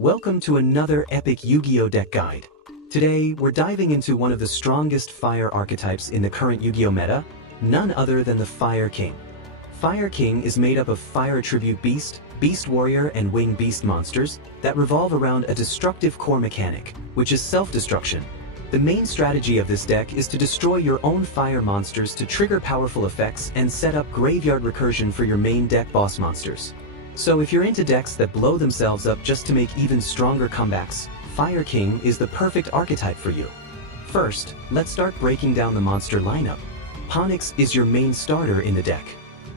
Welcome to another epic Yu-Gi-Oh deck guide. Today, we're diving into one of the strongest fire archetypes in the current Yu-Gi-Oh meta, none other than the Fire King. Fire King is made up of Fire Tribute Beast, Beast Warrior, and Wing Beast monsters that revolve around a destructive core mechanic, which is self-destruction. The main strategy of this deck is to destroy your own fire monsters to trigger powerful effects and set up graveyard recursion for your main deck boss monsters. So if you're into decks that blow themselves up just to make even stronger comebacks, Fire King is the perfect archetype for you. First, let's start breaking down the monster lineup. Ponix is your main starter in the deck.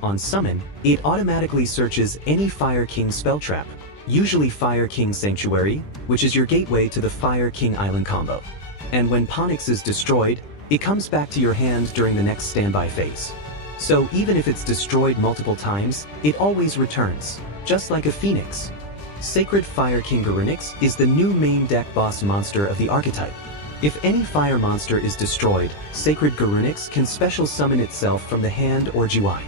On summon, it automatically searches any Fire King spell trap, usually Fire King Sanctuary, which is your gateway to the Fire King Island combo. And when Ponix is destroyed, it comes back to your hand during the next standby phase. So even if it's destroyed multiple times, it always returns, just like a phoenix. Sacred Fire King Garunix is the new main deck boss monster of the archetype. If any fire monster is destroyed, Sacred Garunix can special summon itself from the hand or GUI.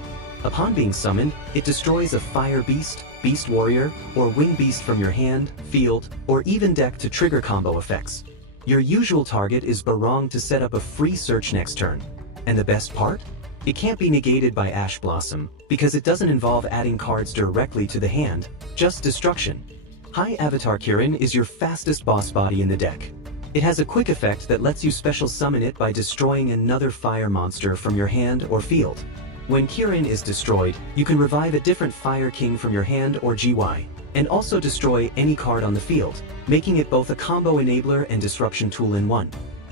Upon being summoned, it destroys a Fire Beast, Beast Warrior, or Wing Beast from your hand, field, or even deck to trigger combo effects. Your usual target is Barong to set up a free search next turn. And the best part? It can't be negated by Ash Blossom, because it doesn't involve adding cards directly to the hand, just destruction. High Avatar Kirin is your fastest boss body in the deck. It has a quick effect that lets you special summon it by destroying another fire monster from your hand or field. When Kirin is destroyed, you can revive a different Fire King from your hand or GY, and also destroy any card on the field, making it both a combo enabler and disruption tool in one.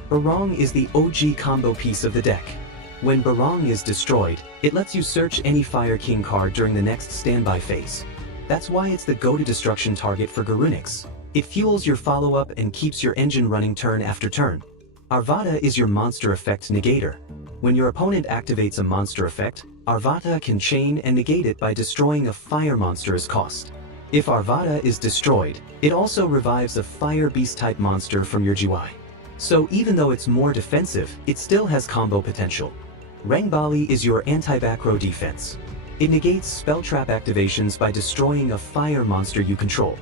Barong is the OG combo piece of the deck. When Barong is destroyed, it lets you search any Fire King card during the next standby phase. That's why it's the go-to destruction target for Garunix. It fuels your follow-up and keeps your engine running turn after turn. Arvada is your monster effect negator. When your opponent activates a monster effect, Arvada can chain and negate it by destroying a fire monster as cost. If Arvada is destroyed, it also revives a Fire Beast type monster from your GUI. So even though it's more defensive, it still has combo potential. Rangbali is your anti-backrow defense. It negates spell trap activations by destroying a fire monster you control.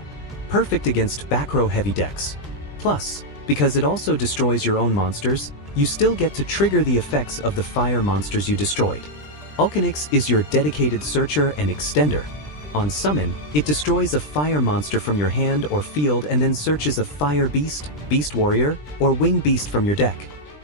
Perfect against backrow heavy decks. Plus, because it also destroys your own monsters, you still get to trigger the effects of the fire monsters you destroyed. Ulcanix is your dedicated searcher and extender. On summon, it destroys a fire monster from your hand or field and then searches a Fire Beast, Beast Warrior, or Wing Beast from your deck.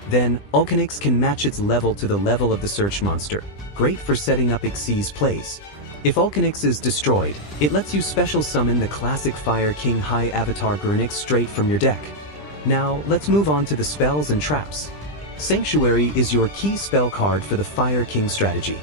Then, Ulcanix can match its level to the level of the searched monster, great for setting up Xyz plays. If Ulcanix is destroyed, it lets you special summon the classic Fire King High Avatar Garunix straight from your deck. Now, let's move on to the spells and traps. Sanctuary is your key spell card for the Fire King strategy.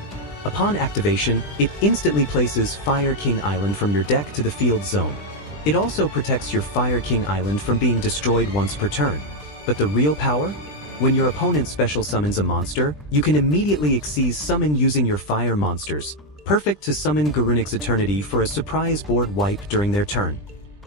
Upon activation, it instantly places Fire King Island from your deck to the field zone. It also protects your Fire King Island from being destroyed once per turn. But the real power? When your opponent special summons a monster, you can immediately Xyz summon using your fire monsters, perfect to summon Garunix Eternity for a surprise board wipe during their turn.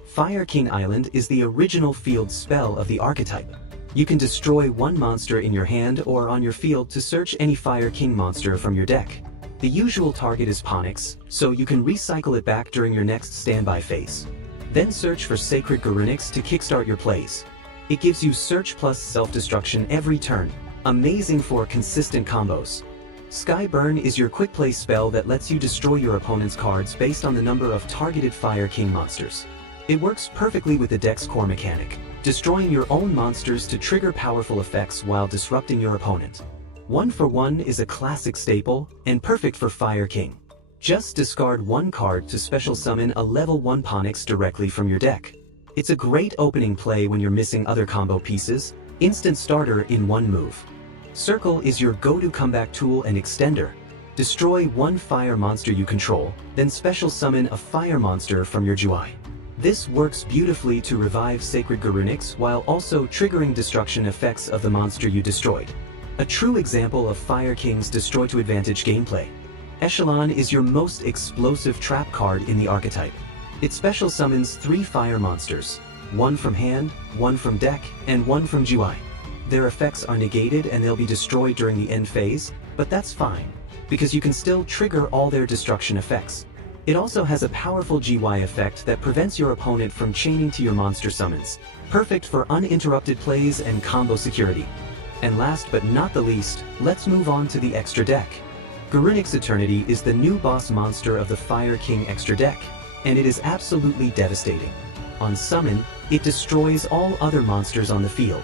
Fire King Island is the original field spell of the archetype. You can destroy one monster in your hand or on your field to search any Fire King monster from your deck. The usual target is Ponix, so you can recycle it back during your next standby phase. Then search for Sacred Garunix to kickstart your plays. It gives you search plus self-destruction every turn, amazing for consistent combos. Skyburn is your quick play spell that lets you destroy your opponent's cards based on the number of targeted Fire King monsters. It works perfectly with the deck's core mechanic, destroying your own monsters to trigger powerful effects while disrupting your opponent. 1-for-1 is a classic staple, and perfect for Fire King. Just discard one card to special summon a level 1 Ponix directly from your deck. It's a great opening play when you're missing other combo pieces, instant starter in one move. Circle is your go-to comeback tool and extender. Destroy one fire monster you control, then special summon a fire monster from your GUI. This works beautifully to revive Sacred Garunix while also triggering destruction effects of the monster you destroyed. A true example of Fire King's destroy to advantage gameplay. Echelon is your most explosive trap card in the archetype. It special summons 3 fire monsters, one from hand, one from deck, and one from GUI. Their effects are negated and they'll be destroyed during the end phase, but that's fine, because you can still trigger all their destruction effects. It also has a powerful GY effect that prevents your opponent from chaining to your monster summons, perfect for uninterrupted plays and combo security. And last but not the least, let's move on to the extra deck. Garunix Eternity is the new boss monster of the Fire King extra deck, and it is absolutely devastating. On summon, it destroys all other monsters on the field.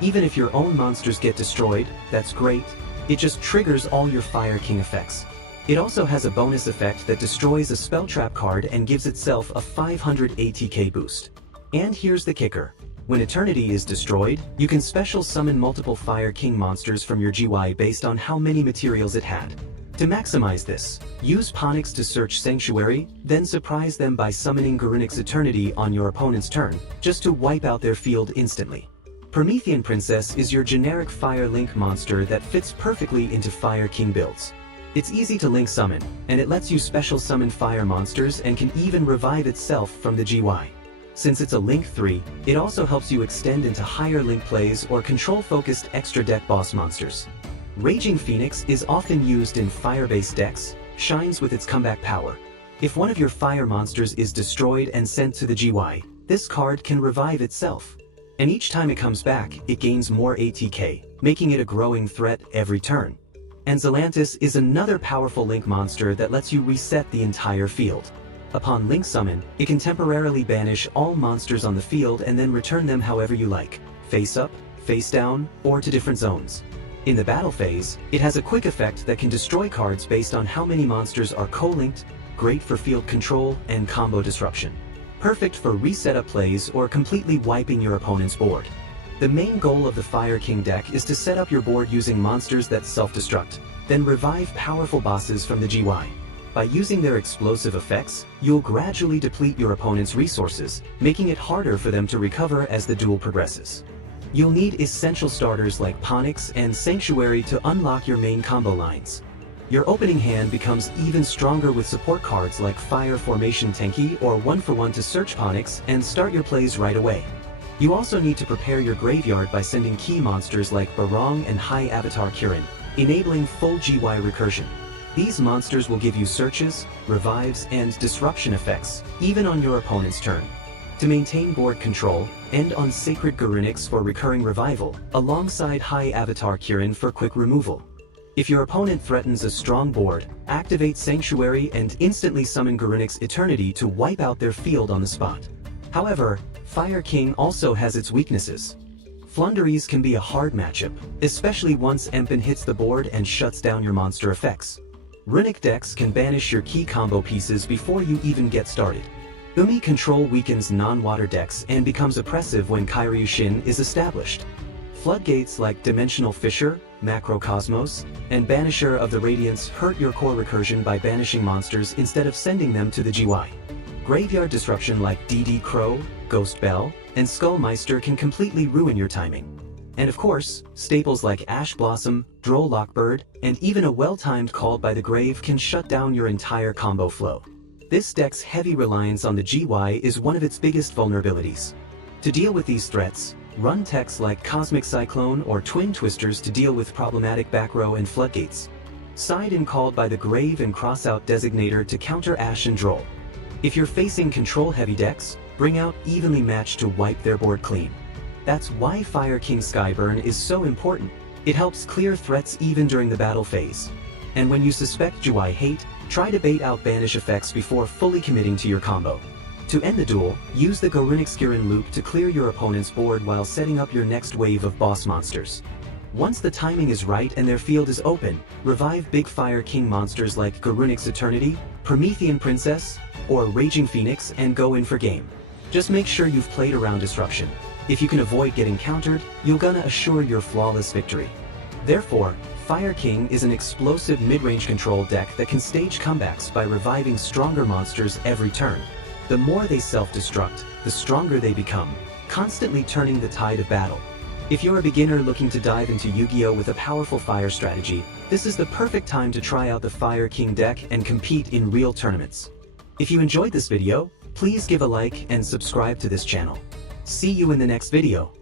Even if your own monsters get destroyed, that's great, it just triggers all your Fire King effects. It also has a bonus effect that destroys a spell trap card and gives itself a 500 ATK boost. And here's the kicker. When Eternity is destroyed, you can special summon multiple Fire King monsters from your GY based on how many materials it had. To maximize this, use Ponix to search Sanctuary, then surprise them by summoning Garunix Eternity on your opponent's turn, just to wipe out their field instantly. Promethean Princess is your generic Fire Link monster that fits perfectly into Fire King builds. It's easy to link summon, and it lets you special summon fire monsters and can even revive itself from the GY. Since it's a Link 3, it also helps you extend into higher Link plays or control-focused extra deck boss monsters. Raging Phoenix is often used in fire-based decks, shines with its comeback power. If one of your fire monsters is destroyed and sent to the GY, this card can revive itself. And each time it comes back, it gains more ATK, making it a growing threat every turn. And Zelantis is another powerful Link monster that lets you reset the entire field. Upon Link summon, it can temporarily banish all monsters on the field and then return them however you like, face up, face down, or to different zones. In the battle phase, it has a quick effect that can destroy cards based on how many monsters are co-linked, great for field control and combo disruption. Perfect for reset-up plays or completely wiping your opponent's board. The main goal of the Fire King deck is to set up your board using monsters that self-destruct, then revive powerful bosses from the GY. By using their explosive effects, you'll gradually deplete your opponent's resources, making it harder for them to recover as the duel progresses. You'll need essential starters like Ponix and Sanctuary to unlock your main combo lines. Your opening hand becomes even stronger with support cards like Fire Formation Tenki or 1-for-1 to search Ponix and start your plays right away. You also need to prepare your graveyard by sending key monsters like Barong and High Avatar Kirin, enabling full GY recursion. These monsters will give you searches, revives, and disruption effects, even on your opponent's turn. To maintain board control, end on Sacred Garunix for recurring revival, alongside High Avatar Kirin for quick removal. If your opponent threatens a strong board, activate Sanctuary and instantly summon Garunix Eternity to wipe out their field on the spot. However, Fire King also has its weaknesses. Flunderies can be a hard matchup, especially once Empen hits the board and shuts down your monster effects. Runic decks can banish your key combo pieces before you even get started. Umi control weakens non-water decks and becomes oppressive when Kairyushin is established. Floodgates like Dimensional Fissure, Macrocosmos, and Banisher of the Radiance hurt your core recursion by banishing monsters instead of sending them to the GY. Graveyard disruption like DD Crow, Ghost Bell, and Skullmeister can completely ruin your timing. And of course, staples like Ash Blossom, Droll Lockbird, and even a well-timed Call by the Grave can shut down your entire combo flow. This deck's heavy reliance on the GY is one of its biggest vulnerabilities. To deal with these threats, run techs like Cosmic Cyclone or Twin Twisters to deal with problematic back row and floodgates. Side in Called by the Grave and Crossout Designator to counter Ash and Droll. If you're facing control-heavy decks, bring out Evenly Matched to wipe their board clean. That's why Fire King Skyburn is so important. It helps clear threats even during the battle phase. And when you suspect GY hate, try to bait out banish effects before fully committing to your combo. To end the duel, use the Garunix Kirin loop to clear your opponent's board while setting up your next wave of boss monsters. Once the timing is right and their field is open, revive big Fire King monsters like Garunix Eternity, Promethean Princess, or Raging Phoenix and go in for game. Just make sure you've played around disruption. If you can avoid getting countered, you're gonna assure your flawless victory. Therefore, Fire King is an explosive mid-range control deck that can stage comebacks by reviving stronger monsters every turn. The more they self-destruct, the stronger they become, constantly turning the tide of battle. If you're a beginner looking to dive into Yu-Gi-Oh with a powerful fire strategy, this is the perfect time to try out the Fire King deck and compete in real tournaments. If you enjoyed this video, please give a like and subscribe to this channel. See you in the next video.